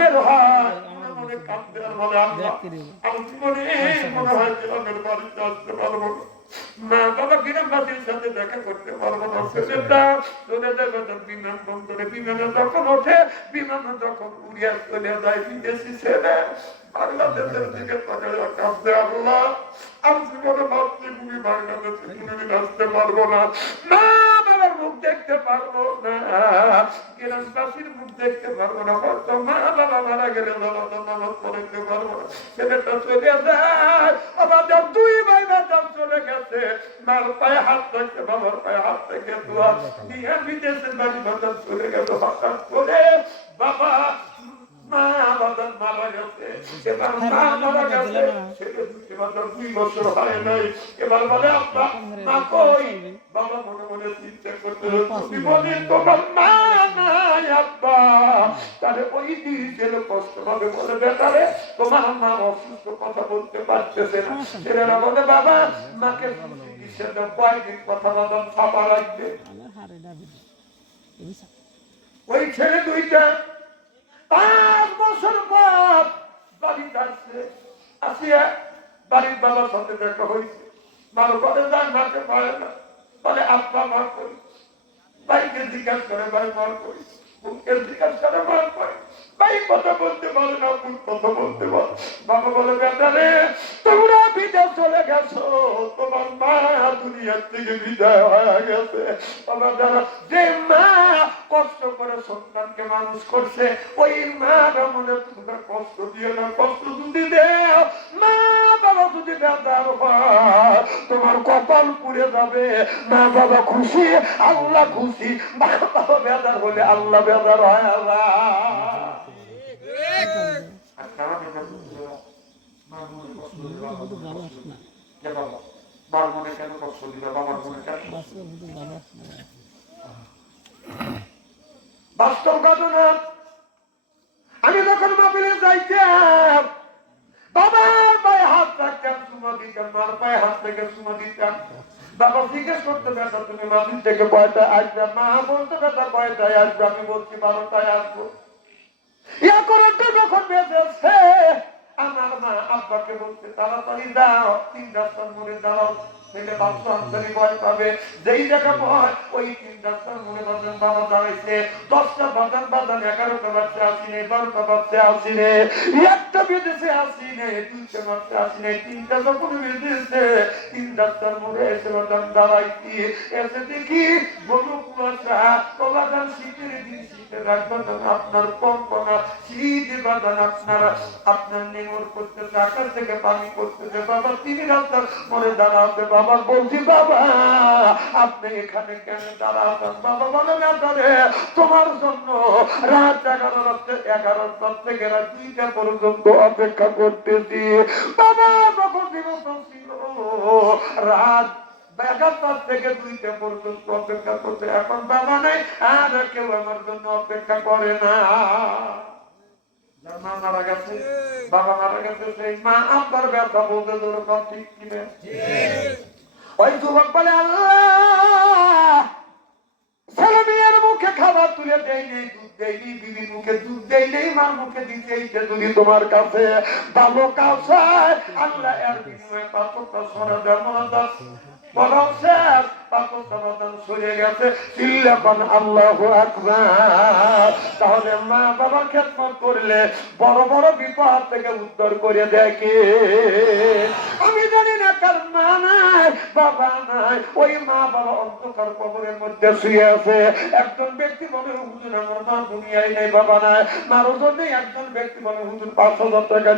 বের হয় মনে মনে কাঁদতে আর বলে আল্লাহ আমি জীবনে মনে হয় গ্রামের বাড়িতে আসতে পারবো না, মা বাবা গ্রামবাসীর সাথে দেখা করতে পারবো না, ছেলেটা চলে যাবে তার বিমান বন্দরে, বিমানে যখন ওঠে বিমানে যখন উড়িয়া চলে যায় বিদেশি ছেলে বাংলাদেশের দিকে কাঁদতে আল্লাহ আমি জীবনে মাতৃভূমি বাংলাদেশে কোনোদিন আসতে পারবো না, মা বাবার মুখ দেখতে পারবো না, গ্রামবাসীর মুখ দেখতে পারবো না, হয়তো মা বাবা মারা গেলে নামাজ পড়াইতে পারবো না, ছেলেটা চলে যায়। আবার যা দুই ভাই বাজার চলে গেছে, মার পায়ে হাত রাখছে, বাবার পায়ে হাত রেখে দোয়া নিয়ে বিদেশের বাড়ি বাজার চলে গেল। হঠাৎ করে বাবা মা বাজার মারা গেছে, এবার মা মারা গেছে, ছেলে দুটি বাজার 2 বছর হয় নাই, এবার বলে আব্বা মা কই, বাবা মনে মনে চিন্তা করতে জীবনে তোমার মা নাই আব্বা, তাহলে ওই দিন ছেলে কষ্ট হবে, বলে বেটারে তোমার মা অসুস্থ, কথা বলতে পারতেছে না, ছেলেরা বলে বাবা মাকে কয়েকদিন কথা বলার ছাপা রাখবে। ওই ছেলে দুইটা 5 বছর পর বাড়িতে আসছে, আসিয়া বাড়ির বাবার সাথে দেখা হয়েছে, মার ঘরে যান, মাকে পারে না, বলে আব্বা মার করি, ভাইকে জিজ্ঞাসা করে ভাই মার করি, বোনকে জিজ্ঞাসা করে মার করি, ভাই কথা বলতে পারে না, বোন কথা বলতে পারে। বাবা বলে বেটারে তোমরা বিদেশ চলে গেছো, তোমার মা দুনিয়ার থেকে বিদায় হয়ে গেছে, তোমরা জানো যে মা কষ্ট করে সন্তানকে মানুষ করছে, ওই মা মনে তোমরা কষ্ট দিয়ে না, কষ্ট যদি দেও মা বাবা যদি বেদার হয় তোমার কপাল পুড়ে যাবে, মা বাবা খুশি আল্লাহ খুশি, মা বাবা বেদার হলে আল্লাহ বেদার হয়। আল্লাহ মনে কেন কষ্ট দিবে, বাবার মনে কেন? বাস্তব ঘটনা, আমি যখন মাহফিলে যাইতাম বাবার পায়ে হাত রাখতাম, চুমা দিতাম, মার পায়ে হাত থেকে চুমা দিতাম, বাবা জিজ্ঞেস করতে বেটা তুমি মাহফিল থেকে কয়টায় আসবে, মা বলতে বেটা কয়টায় আসবে, আমি বলছি 12টায় আসবো। ইয়া করে যখন বেঁধেছে আমার মা আব্বাকে বলছে তাড়াতাড়ি দাও, 3 রাস্তার মোড়ে দাঁড়াও, ছেলে বাচ্চা আন্তরি ভয় পাবে, যেই জায়গা ভয় ওই 3 রাস্তার মোড়ে বাজান বাবা দাঁড়াইছে, 10টা বাজান বাজান 11টা বাচ্চা আসিনে, 12টা বাচ্চা আসিনে, একটা বেঁধেছে আসিনে, 2টা বাচ্চা আসিনে, 3টা যখন বেঁধেছে 3 রাস্তার মোড়ে এসে বাজান দাঁড়াইছি, এসে দেখি বড় কুয়াশা, বাজান শীতের দিন শীতে রাখবেন আপনার কম্পনা, শীত বাজান আপনার নেমর করতেছে, আকাশ থেকে পানি করতেছে, বাবা 3 রাস্তার মোড়ে দাঁড়াতে, বাবা বলছি বাবা আপনি এখানে কেন দাঁড়াতেন, বাবা বলে না ধরে তোমার জন্য রাত 11টা থেকে রাত 2টা পর্যন্ত অপেক্ষা করতেছি। বাবা তখন দিবস ছিল রাত 11টা থেকে 2টা পর্যন্ত অপেক্ষা করতে, এখন বাবা নাই আর কেউ আমার জন্য অপেক্ষা করে না। মা মারা গেছে, বাবা মারা গেছে, সেই মা আব্বার ব্যথা বলতে দরকার ঠিক কিনা? ওই যুবক বলে আল্লাহ ছেলে মেয়ের মুখে খাবার তুলে দেয় নেই, দুধ দেয় নেই, বিবির মুখে দুধ দেয় নেই, মার মুখে দিতে যদি তোমার কাছে ভালো কাজ হয় আল্লাহ এর বিনিময়ে পাথরটা সরা দেয়, মনে দাস বরং শেষ পাথরটা বাদান সরে গেছে, চিল্লাপান আল্লাহু আকবার। তাহলে মা বাবার খেদমত করলে বড় বড় বিপদ থেকে উদ্ধার করে দেয় কে? আমি জানি না কার মা নাই বাবা নাই, ওই মা বাবা অন্ধকার কবরের মধ্যে শুয়ে আছে। একজন ব্যক্তি বলে হুজুর আমার মা দুনিয়ায় নাই, বাবা নাই, মারও জন্য একজন ব্যক্তি বলে হুজুর 5,000 টাকা